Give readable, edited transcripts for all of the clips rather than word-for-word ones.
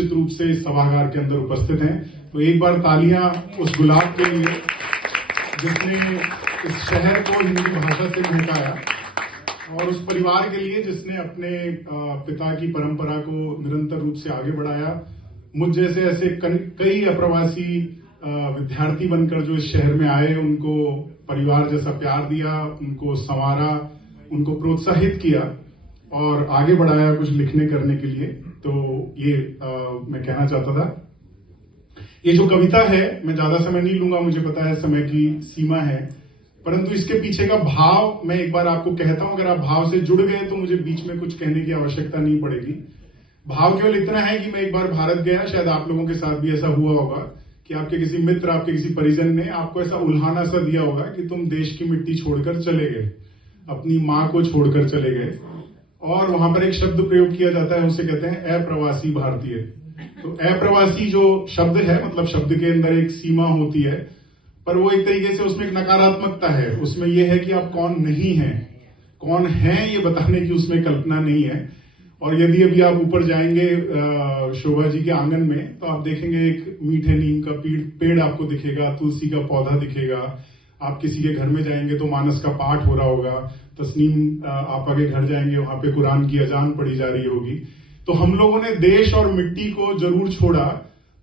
निश्चित रूप से इस सभागार के अंदर उपस्थित हैं। तो एक बार तालियां उस गुलाब के लिए जिसने इस शहर को हिंदी भाषा से महकाया, और उस परिवार के लिए जिसने अपने पिता की परंपरा को निरंतर रूप से आगे बढ़ाया। मुझ जैसे ऐसे कई अप्रवासी विद्यार्थी बनकर जो इस शहर में आए, उनको परिवार जैसा प्यार दिया, उनको संवारा, उनको प्रोत्साहित किया और आगे बढ़ाया कुछ लिखने करने के लिए। तो ये मैं कहना चाहता था। ये जो कविता है, मैं ज्यादा समय नहीं लूंगा, मुझे पता है समय की सीमा है, परंतु इसके पीछे का भाव मैं एक बार आपको कहता हूं। अगर आप भाव से जुड़ गए तो मुझे बीच में कुछ कहने की आवश्यकता नहीं पड़ेगी। भाव केवल इतना है कि मैं एक बार भारत गया, शायद आप लोगों के साथ भी ऐसा हुआ होगा कि आपके किसी मित्र, आपके किसी परिजन ने आपको ऐसा उल्हाना सा दिया होगा कि तुम देश की मिट्टी छोड़कर चले गए, अपनी मां को छोड़कर चले गए, और वहां पर एक शब्द प्रयोग किया जाता है, उसे कहते हैं अप्रवासी भारतीय। तो अप्रवासी जो शब्द है, मतलब शब्द के अंदर एक सीमा होती है, पर वो एक तरीके से उसमें एक नकारात्मकता है। उसमें यह है कि आप कौन नहीं हैं, कौन हैं ये बताने की उसमें कल्पना नहीं है। और यदि अभी आप ऊपर जाएंगे शोभा जी के आंगन में, तो आप देखेंगे एक मीठे नीम का पेड़ आपको दिखेगा, तुलसी का पौधा दिखेगा। आप किसी के घर में जाएंगे तो मानस का पाठ हो रहा होगा, तस्नीम आपा के घर जाएंगे, वहां पे कुरान की अजान पढ़ी जा रही होगी। तो हम लोगों ने देश और मिट्टी को जरूर छोड़ा,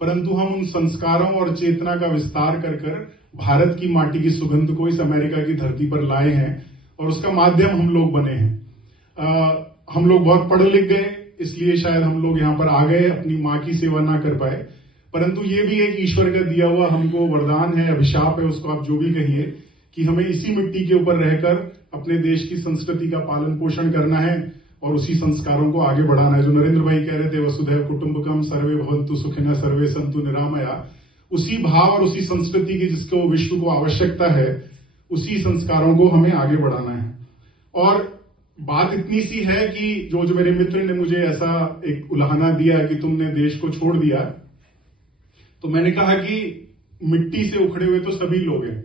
परंतु हम उन संस्कारों और चेतना का विस्तार कर भारत की माटी की सुगंध को इस अमेरिका की धरती पर लाए हैं, और उसका माध्यम हम लोग बने हैं। हम लोग बहुत पढ़ लिख गए, इसलिए शायद हम लोग यहाँ पर आ गए, अपनी माँ की सेवा ना कर पाए, परंतु ये भी एक ईश्वर का दिया हुआ हमको वरदान है, अभिशाप है, उसको आप जो भी कहिए, कि हमें इसी मिट्टी के ऊपर रहकर अपने देश की संस्कृति का पालन पोषण करना है और उसी संस्कारों को आगे बढ़ाना है। जो नरेंद्र भाई कह रहे थे, वसुधैव कुटुंबकम सर्वे भवन्तु सुखिनः सर्वे सन्तु निरामया, उसी भाव और उसी संस्कृति की जिसको विश्व को आवश्यकता है, उसी संस्कारों को हमें आगे बढ़ाना है। और बात इतनी सी है कि जो मेरे मित्र ने मुझे ऐसा एक उल्हाना दिया कि तुमने देश को छोड़ दिया, तो मैंने कहा कि मिट्टी से उखड़े हुए तो सभी लोग हैं।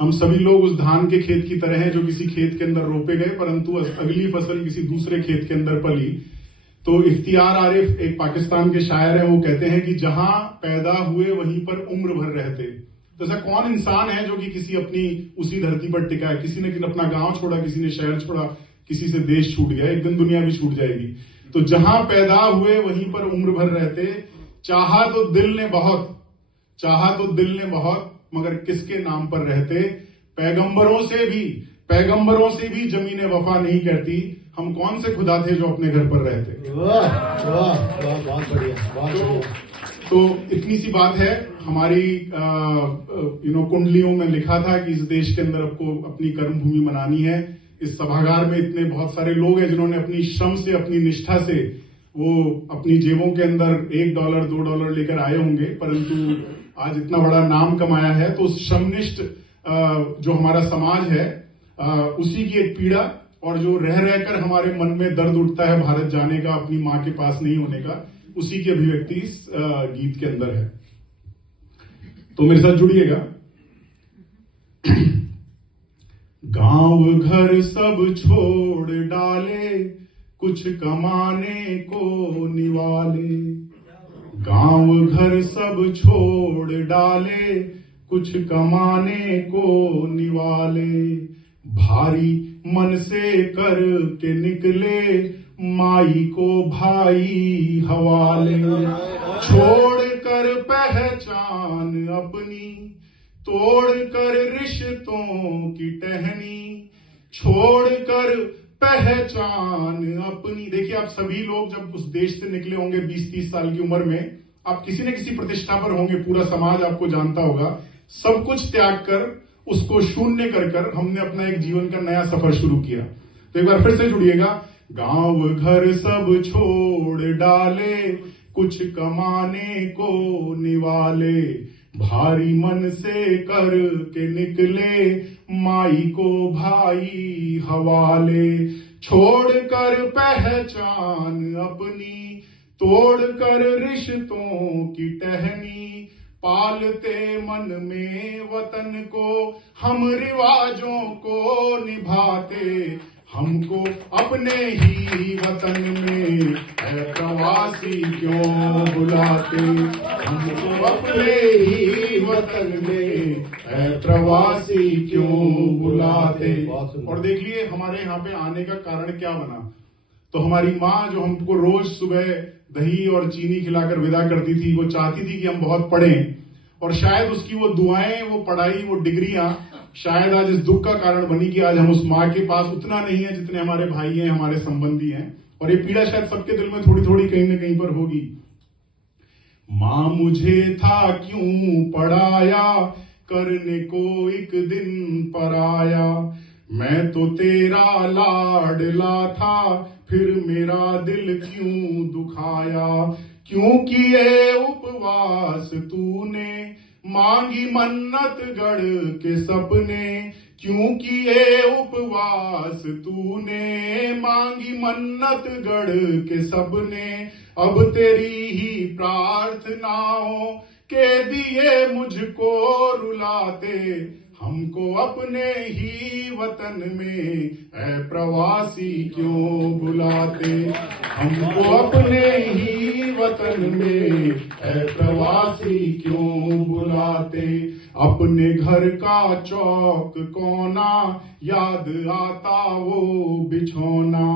हम सभी लोग उस धान के खेत की तरह हैं जो किसी खेत के अंदर रोपे गए, परंतु अगली फसल किसी दूसरे खेत के अंदर पली। तो इख्तियार आरिफ एक पाकिस्तान के शायर हैं, वो कहते हैं कि जहां पैदा हुए वहीं पर उम्र भर रहते। तो ऐसा कौन इंसान है जो कि किसी अपनी उसी धरती पर टिका है? किसी ने अपना गांव छोड़ा, किसी ने शहर छोड़ा, किसी से देश छूट गया, एक दिन दुनिया भी छूट जाएगी। तो जहां पैदा हुए वहीं पर उम्र भर रहते। चाहा तो दिल ने बहुत, चाहा तो दिल ने बहुत, मगर किसके नाम पर रहते। पैगंबरों से भी जमीने वफा नहीं कहती। हम कौन से खुदा थे जो अपने घर पर रहते। बहुत बढ़िया। तो इतनी सी बात है। हमारी कुंडलियों में लिखा था कि इस देश के अंदर आपको अपनी कर्म भूमि बनानी है। इस सभागार में इतने बहुत सारे लोग हैं जिन्होंने अपनी श्रम से, अपनी निष्ठा से, वो अपनी जेबों के अंदर $1 $2 लेकर आए होंगे, परंतु आज इतना बड़ा नाम कमाया है। तो उस श्रमनिष्ठ जो हमारा समाज है, उसी की एक पीड़ा, और जो रह रहकर हमारे मन में दर्द उठता है भारत जाने का, अपनी मां के पास नहीं होने का, उसी की अभिव्यक्ति इस गीत के अंदर है। तो मेरे साथ जुड़िएगा। गांव घर सब छोड़ डाले, कुछ कमाने को निवाले। गांव घर सब छोड़ डाले, कुछ कमाने को निवाले। भारी मन से कर के निकले, माई को भाई हवाले। छोड़ कर पहचान अपनी, तोड़ कर रिश्तों की टहनी। छोड़ कर पहचान अपनी। देखिए, आप सभी लोग जब उस देश से निकले होंगे 20-30 साल की उम्र में, आप किसी न किसी प्रतिष्ठा पर होंगे, पूरा समाज आपको जानता होगा। सब कुछ त्याग कर, उसको शून्य कर हमने अपना एक जीवन का नया सफर शुरू किया। तो एक बार फिर से जुड़िएगा। गांव घर सब छोड़ डाले, कुछ कमाने को निवाले। भारी मन से कर के निकले, माई को भाई हवाले। छोड़ कर पहचान अपनी, तोड़ कर रिश्तों की टहनी। पालते मन में वतन को, हम रिवाजों को निभाते। हमको अपने ही वतन में है प्रवासी क्यों बुलाते, हमको अपने ही वतन में है प्रवासी क्यों बुलाते। और देखिए हमारे यहाँ पे आने का कारण क्या बना। तो हमारी माँ जो हमको रोज सुबह दही और चीनी खिलाकर विदा करती थी, वो चाहती थी कि हम बहुत पढ़ें, और शायद उसकी वो दुआएं, वो पढ़ाई, वो डिग्रियां शायद आज इस दुख का कारण बनी कि आज हम उस माँ के पास उतना नहीं है जितने हमारे भाई हैं, हमारे संबंधी हैं। और ये पीड़ा शायद सबके दिल में थोड़ी थोड़ी कहीं ना कहीं पर होगी। माँ मुझे था क्यों पढ़ाया, करने को एक दिन पराया, मैं तो तेरा लाडला था, फिर मेरा दिल क्यों दुखाया। क्यों किए उपवास तूने, मांगी मन्नत गढ़ के सपने, क्यों किए उपवास तूने, मांगी मन्नत गढ़ के सपने। अब तेरी ही प्रार्थनाओं के दिए मुझको रुलाते, हमको अपने ही वतन में है प्रवासी क्यों बुलाते, हमको अपने ही वतन में है प्रवासी क्यों बुलाते। अपने घर का चौक कोना याद आता वो बिछौना,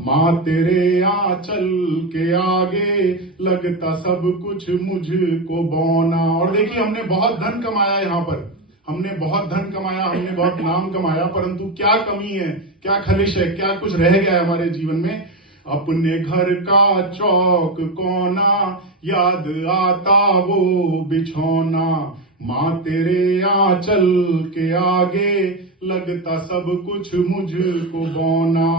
माँ तेरे आंचल के आगे लगता सब कुछ मुझको बौना। और देखिए हमने बहुत धन कमाया यहाँ पर, हमने बहुत धन कमाया, हमने बहुत नाम कमाया, परंतु क्या कमी है, क्या खलिश है, क्या कुछ रह गया है हमारे जीवन में। अपने घर का चौक कोना याद आता वो बिछौना, माँ तेरे आंचल के आगे लगता सब कुछ मुझको बौना।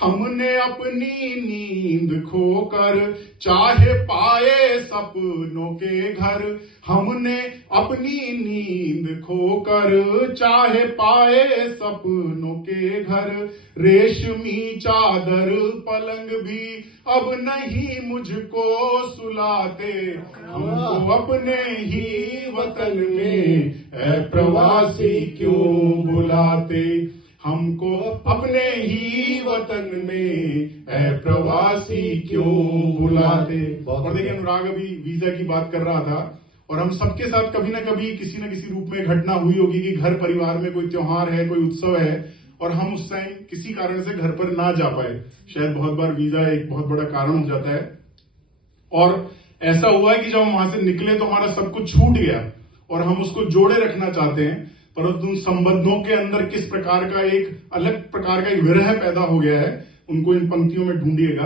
हमने अपनी नींद खोकर चाहे पाए सपनों के घर, हमने अपनी नींद खोकर चाहे पाए सपनों के घर। रेशमी चादर पलंग भी अब नहीं मुझको सुलाते, हमको अपने ही वतन में है प्रवासी क्यों बुलाते, हमको अपने ही वतन में है प्रवासी क्यों बुलाते। और देखिए अनुराग अभी वीजा की बात कर रहा था, और हम सबके साथ कभी ना कभी किसी न किसी रूप में घटना हुई होगी कि घर परिवार में कोई त्योहार है, कोई उत्सव है, और हम उस टाइम किसी कारण से घर पर ना जा पाए। शायद बहुत बार वीजा एक बहुत बड़ा कारण हो जाता है। और ऐसा हुआ है कि जब हम वहां से निकले तो हमारा सब कुछ छूट गया और हम उसको जोड़े रखना चाहते हैं, परंतु उन संबंधों के अंदर किस प्रकार का एक अलग प्रकार का एक विरह पैदा हो गया है, उनको इन पंक्तियों में ढूंढिएगा।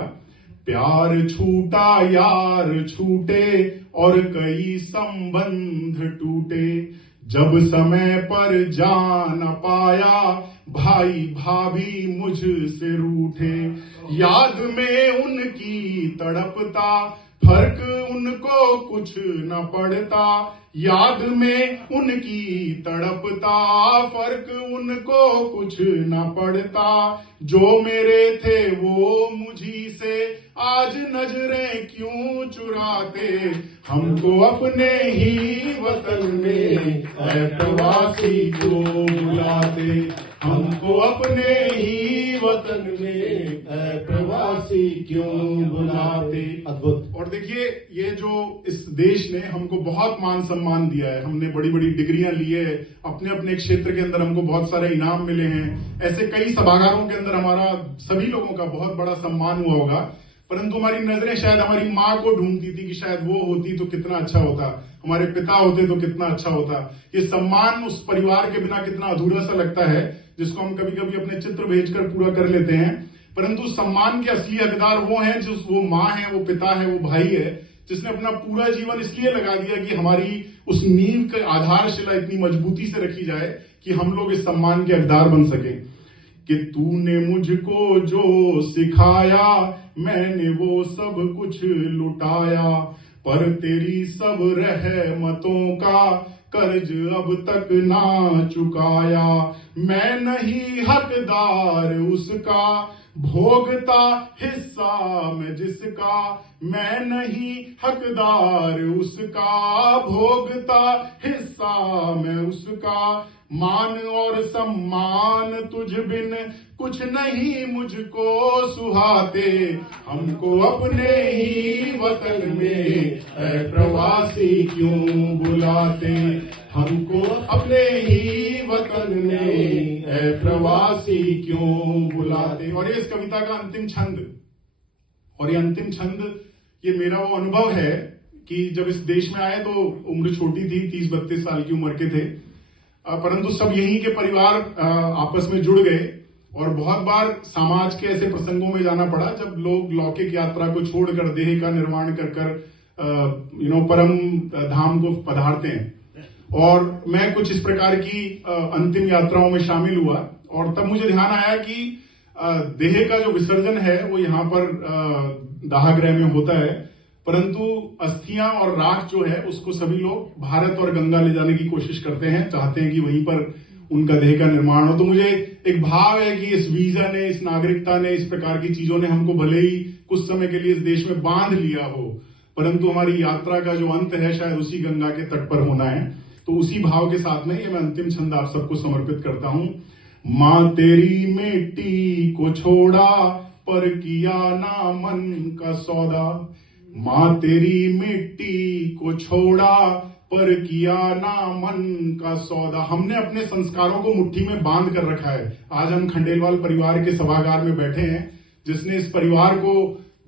प्यार छूटा यार छूटे और कई संबंध टूटे, जब समय पर जा न पाया भाई भाभी मुझसे रूठे। याद में उनकी तड़पता फर्क उनको कुछ न पड़ता, याद में उनकी तड़पता फर्क उनको कुछ न पड़ता। जो मेरे थे वो मुझी से आज नजरें क्यों चुराते, हमको अपने ही वतन में है प्रवासी क्यों बुलाते, हमको अपने ही वतन में है प्रवासी क्यों बुलाते। अद्भुत। और देखिए ये जो इस देश ने हमको बहुत मान सम्मान दिया है, हमने बड़ी बड़ी डिग्रियां ली है, अपने अपने क्षेत्र के अंदर हमको बहुत सारे इनाम मिले हैं। ऐसे कई सभागारों के अंदर हमारा सभी लोगों का बहुत बड़ा सम्मान हुआ होगा, परंतु हमारी नजरें शायद हमारी माँ को ढूंढती थी कि शायद वो होती तो कितना अच्छा होता, हमारे पिता होते तो कितना अच्छा होता। ये सम्मान उस परिवार के बिना कितना अधूरा सा लगता है, जिसको हम कभी कभी अपने चित्र भेजकर पूरा कर लेते हैं। परंतु सम्मान के असली हकदार वो हैं जो वो माँ है, वो पिता है, वो भाई है, जिसने अपना पूरा जीवन इसलिए लगा दिया कि हमारी उस नींव की आधारशिला इतनी मजबूती से रखी जाए कि हम लोग इस सम्मान के हकदार बन सके। कि तूने मुझको जो सिखाया मैंने वो सब कुछ लुटाया, पर तेरी सब रहमतों का कर्ज अब तक ना चुकाया। मैं नहीं हकदार उसका भोगता हिस्सा मैं जिसका, मैं नहीं हकदार उसका। भोगता हिस्सा मैं उसका, मान और सम्मान तुझ बिन कुछ नहीं मुझको सुहाते। हमको अपने ही वतन में ऐ प्रवासी क्यों बुलाते। हमको अपने ही वतन में ऐ प्रवासी क्यों बुलाते। और ये इस कविता का अंतिम छंद, और ये अंतिम छंद, ये मेरा वो अनुभव है कि जब इस देश में आए तो उम्र छोटी थी, 30-32 साल की उम्र के थे, परंतु सब यहीं के परिवार आपस में जुड़ गए और बहुत बार समाज के ऐसे प्रसंगों में जाना पड़ा जब लोग लौकिक यात्रा को छोड़कर देह का निर्माण कर परम धाम को पधारते हैं। और मैं कुछ इस प्रकार की अंतिम यात्राओं में शामिल हुआ और तब मुझे ध्यान आया कि देह का जो विसर्जन है वो यहाँ पर दाहगृह में होता है, परंतु अस्थियां और राख जो है उसको सभी लोग भारत और गंगा ले जाने की कोशिश करते हैं, चाहते हैं कि वहीं पर उनका देह का निर्माण हो। तो मुझे एक भाव है कि इस वीजा ने, इस नागरिकता ने, इस प्रकार की चीजों ने हमको भले ही कुछ समय के लिए इस देश में बांध लिया हो, परंतु हमारी यात्रा का जो अंत है शायद उसी गंगा के तट पर होना है। तो उसी भाव के साथ में ये मैं अंतिम छंद आप सबको समर्पित करता हूं। मां तेरी मिट्टी को छोड़ा पर किया ना मन का सौदा। मां तेरी मिट्टी को छोड़ा पर किया ना मन का सौदा। हमने अपने संस्कारों को मुट्ठी में बांध कर रखा है। आज हम खंडेलवाल परिवार के सभागार में बैठे हैं। जिसने इस परिवार को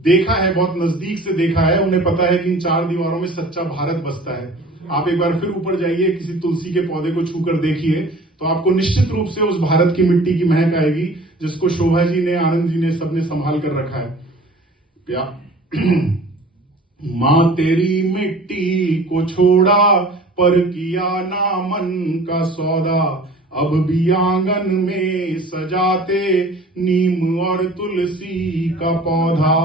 देखा है, बहुत नजदीक से देखा है, उन्हें पता है कि इन 4 दीवारों में सच्चा भारत बसता है। आप एक बार फिर ऊपर जाइए, किसी तुलसी के पौधे को छूकर देखिए तो आपको निश्चित रूप से उस भारत की मिट्टी की महक आएगी जिसको शोभा जी ने, आनंद जी ने, सबने संभाल कर रखा है। मां तेरी मिट्टी को छोड़ा पर किया ना मन का सौदा। अब भी आंगन में सजाते नीम और तुलसी का पौधा।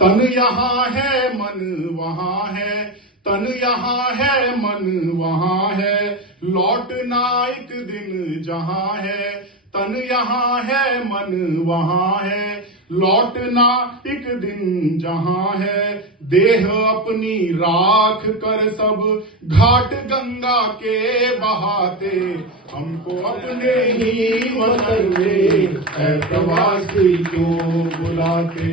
तन यहाँ है मन वहां है, तन यहाँ है मन वहां है, लौटना एक दिन जहां है। तन यहाँ है मन वहां है, लौटना एक दिन जहां है। देह अपनी राख कर सब घाट गंगा के बहाते। हमको अपने ही वतन में ऐ प्रवासी क्यों बुलाते।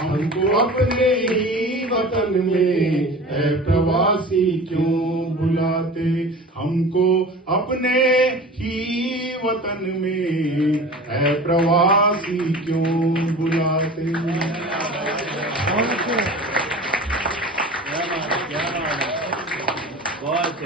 हमको अपने ही वतन में ऐ प्रवासी क्यों बुलाते। हमको अपने ही वतन में ऐ प्रवासी क्यों बुलाते। बहुत